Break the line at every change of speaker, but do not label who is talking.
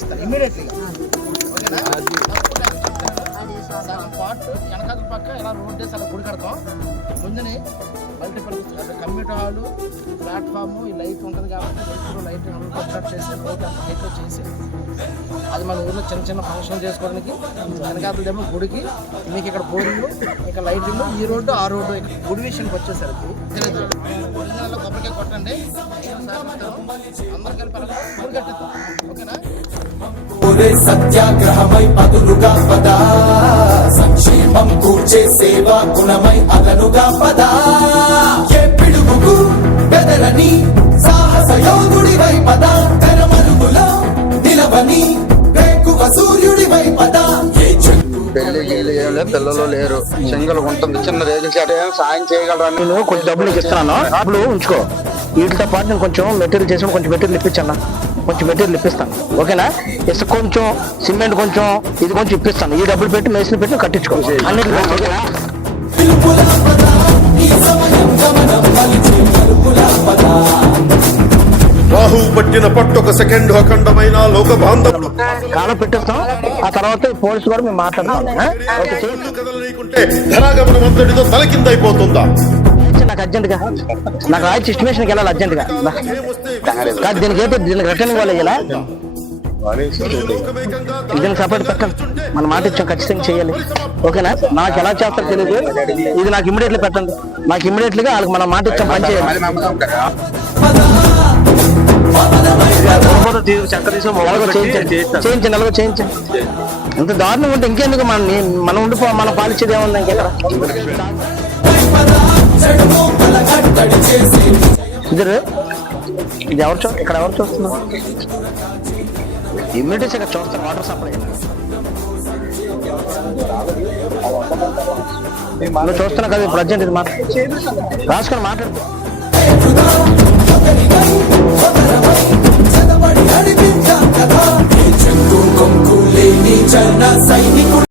ఇస్తా ఇమ్మీడియట్లీగా ఓకేనా? సగం పార్ట్ వెనకాల పక్క ఇలా రోడ్ వేసి అలా గుడి కడతాం. ముందుని మల్టీపర్పస్ అంటే కమ్యూనిటీ హాలు ప్లాట్ఫామ్ ఈ లైట్ ఉంటుంది కాబట్టి లైట్ కన్స్ట్రక్ట్ చేసి రోడ్ లైట్ చేసి అది మన ఊర్లో చిన్న చిన్న ఫంక్షన్ చేసుకోవడానికి వెనకాతలేమో గుడికి మీకు ఇక్కడ బోర్డులు ఇక్కడ లైటింగ్ ఈ రోడ్డు ఆ రోడ్డు గుడి విషయానికి వచ్చేసరికి. ఒరిజినల్ కొబ్బరికాయ కొట్టండి. అందరికీ గుడి కట్టేస్తాం
కోరే సత్యాగ్రహమై పదులుగా పదా. సంక్షేమం కూర్చే సేవా గుణమై అదనుగా పదా. ఏ పిడుగుకు బెదరని సాహస యోధుడివై పదా. తెరమరుగులో నిలవని వేకువ సూర్యుడివై పదా. ఏ
పెళ్ళి గిల్లి ఏం లేదు పిల్లలు లేరు. సింగిల్ ఉంటుంది చిన్న రేగులు చెట్టు సాయం చేయగలరా? నేను కొంచెం డబ్బులు ఇస్తాను
డబ్బులు ఉంచుకో. వీటితో పాటు నేను కొంచెం మెటీరియల్ చేసి కొంచెం మెటీరియల్ ఇప్పించాను కొంచెం మెటీరియల్ ఇప్పిస్తాను. ఓకేనా? ఇసుక కొంచెం సిమెంట్ కొంచెం ఇది కొంచెం ఇప్పిస్తాను. ఈ డబ్బులు పెట్టి మేసిన పెట్టి కట్టించుకో
రాహు పట్టిన పట్టొక సెకండ్ అఖండమైన లోక బాంధవుడు కాలం పెట్టేస్తాం.
ఆ తర్వాత పోలీసు కూడా మేము మాట్లాడదాం
ధనాగమనం అంతటితో తలకిందైపోతుందా
నాకు అర్జెంట్గా నాకు రాయించి ఎస్టిమేషన్కి వెళ్ళాలి అర్జెంట్గా
కాదు దీనికి ఏంటి దీనికి వాళ్ళు వేయాలా
లోకమేకంగా
దీనికి సపోర్ట్ పెట్టండి మన మాట ఇచ్చాం ఖచ్చితంగా చేయాలి.
ఓకేనా? నాకు ఎలా చేస్తారో తెలియదు ఇది నాకు ఇమ్మీడియట్లీ పెట్టండి. నాకు ఇమ్మీడియట్లీగా వాళ్ళకి మన మాట ఇచ్చాం పని చేయాలి. చేయించండి. నలుగురు చేయించండి ఇంత దారుణం ఉంటే ఇంకెందుకు మనం మనం ఉండిపో మనం పాలించేది ఏముంది? ఇంకెక్కడ ఇద్దరు ఇది ఎవరు చూ ఇక్కడ ఎవరు చూస్తున్నారు? ఇమ్యూనిటీస్ ఇక్కడ చూస్తారు వాటర్ సప్లై
నువ్వు చూస్తున్నావు కదా ఇప్పుడు
ఇది మాట్లాడు. రాసుకొని మాట్లాడు.